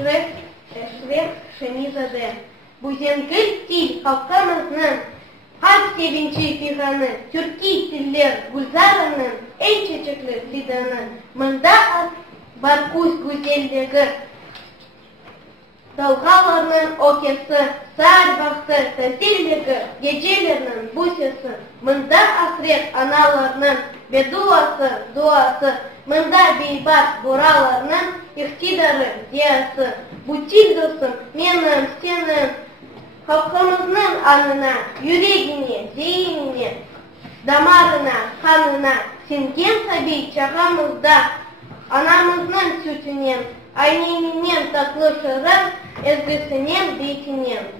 Эшрек Шемизаде. Бузенгіл тил халқымызның һәр себенче пиғаны, түрки тиллер гүлзарының эн чечеклі фиданы. Мында бар күз гүзеллігі, далғаларының окесы, сар бақты тәзеллігі, гечелерінің бусесі. Мында асрет аналарының дуасы. Мында бейбат бураларының ихтидары диясы. Бутил досым, менің, сенің, халқымыздың анына, юрегіне, зейініне, дамарына, қанына сенген сәби чағамызда анамыздың сүтінен, айнеменен татлы шырын, ezгісінен, бейтінен.